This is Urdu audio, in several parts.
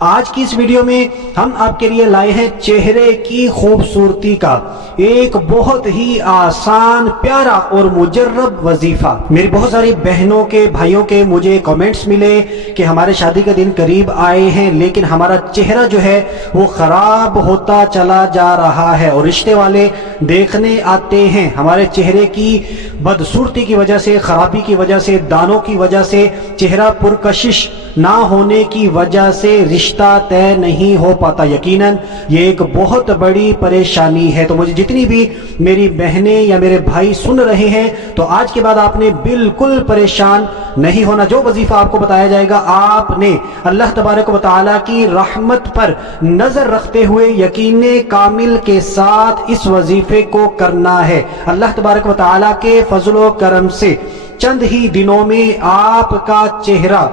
آج کی اس ویڈیو میں ہم آپ کے لیے لائے ہیں چہرے کی خوبصورتی کا ایک بہت ہی آسان پیارا اور مجرب وظیفہ۔ میری بہت ساری بہنوں کے بھائیوں کے مجھے کمنٹس ملے کہ ہمارے شادی کا دن قریب آئے ہیں لیکن ہمارا چہرہ جو ہے وہ خراب ہوتا چلا جا رہا ہے، اور رشتے والے دیکھنے آتے ہیں ہمارے چہرے کی بدصورتی کی وجہ سے، خرابی کی وجہ سے، دانوں کی وجہ سے، چہرہ پرکشش نہ ہونے کی وجہ سے رشتہ طے نہیں ہو پاتا۔ یقیناً یہ ایک بہت بڑی پریشانی ہے۔ تو مجھے جتنی بھی میری بہنیں یا میرے بھائی سن رہے ہیں تو آج کے بعد آپ نے بالکل پریشان نہیں ہونا۔ جو وظیفہ آپ کو بتایا جائے گا آپ نے اللہ تبارک و تعالیٰ کی رحمت پر نظر رکھتے ہوئے یقین کامل کے ساتھ اس وظیفے کو کرنا ہے۔ اللہ تبارک و تعالیٰ کے فضل و کرم سے چند ہی دنوں میں آپ کا چہرہ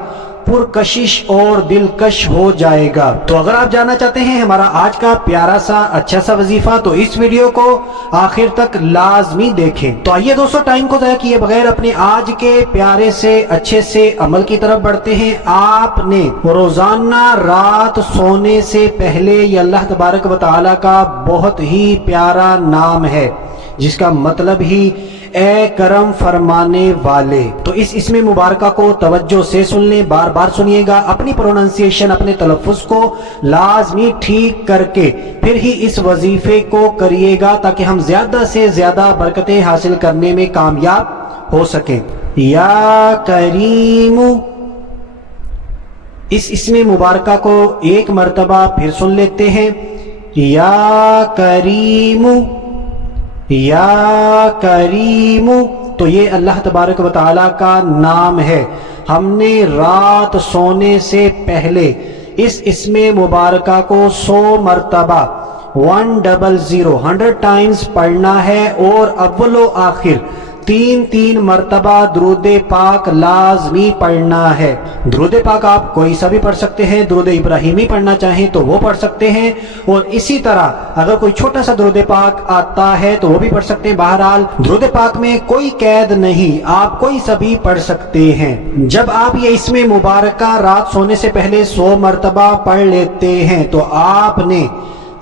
پرکشش اور دلکش ہو جائے گا۔ تو اگر آپ جاننا چاہتے ہیں ہمارا آج کا پیارا سا اچھا سا وظیفہ تو اس ویڈیو کو آخر تک لازمی دیکھیں۔ تو آئیے دوستو، ٹائم کو ضائع کیے بغیر اپنے آج کے پیارے سے اچھے سے عمل کی طرف بڑھتے ہیں۔ آپ نے روزانہ رات سونے سے پہلے یہ اللہ تبارک و تعالیٰ کا بہت ہی پیارا نام ہے جس کا مطلب ہی اے کرم فرمانے والے، تو اس اسم مبارکہ کو توجہ سے سن لیں، بار بار سنیے گا، اپنی پروننسیشن اپنے تلفظ کو لازمی ٹھیک کر کے پھر ہی اس وظیفے کو کریے گا تاکہ ہم زیادہ سے زیادہ برکتیں حاصل کرنے میں کامیاب ہو سکیں۔ یا کریم، اس اسم مبارکہ کو ایک مرتبہ پھر سن لیتے ہیں۔ یا کریم، یا کریم، تو یہ اللہ تبارک و تعالیٰ کا نام ہے۔ ہم نے رات سونے سے پہلے اس اسم مبارکہ کو 100 مرتبہ 100 ٹائمز پڑھنا ہے، اور اول و آخر 3 مرتبہ درود پاک لازمی پڑھنا ہے۔ درود پاک آپ کوئی سا بھی پڑھ سکتے ہیں، درود ابراہیمی پڑھنا چاہیں تو وہ پڑھ سکتے ہیں، اور اسی طرح اگر کوئی چھوٹا سا درود پاک آتا ہے تو وہ بھی پڑھ سکتے ہیں۔ بہرحال درود پاک میں کوئی قید نہیں، آپ کوئی سا بھی پڑھ سکتے ہیں۔ جب آپ یہ اسم مبارکہ رات سونے سے پہلے 100 مرتبہ پڑھ لیتے ہیں تو آپ نے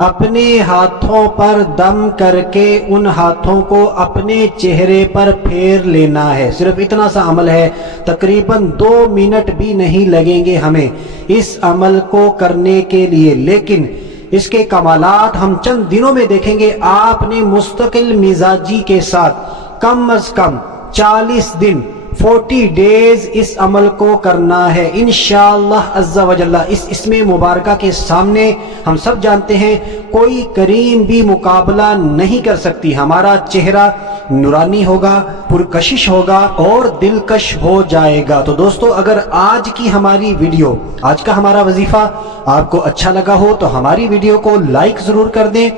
اپنے ہاتھوں پر دم کر کے ان ہاتھوں کو اپنے چہرے پر پھیر لینا ہے۔ صرف اتنا سا عمل ہے، تقریباً 2 منٹ بھی نہیں لگیں گے ہمیں اس عمل کو کرنے کے لیے، لیکن اس کے کمالات ہم چند دنوں میں دیکھیں گے۔ آپ نے مستقل مزاجی کے ساتھ کم از کم 40 دن 40 ڈیز اس عمل کو کرنا ہے انشاءاللہ عز و جل۔ اس اسم مبارکہ کے سامنے ہم سب جانتے ہیں کوئی کریم بھی مقابلہ نہیں کر سکتی۔ ہمارا چہرہ نورانی ہوگا، پرکشش ہوگا اور دلکش ہو جائے گا۔ تو دوستو، اگر آج کی ہماری ویڈیو، آج کا ہمارا وظیفہ آپ کو اچھا لگا ہو تو ہماری ویڈیو کو لائک ضرور کر دیں،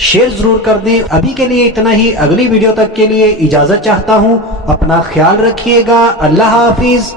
شیئر ضرور کر دیں۔ ابھی کے لیے اتنا ہی، اگلی ویڈیو تک کے لیے اجازت چاہتا ہوں۔ اپنا خیال رکھیے گا۔ اللہ حافظ۔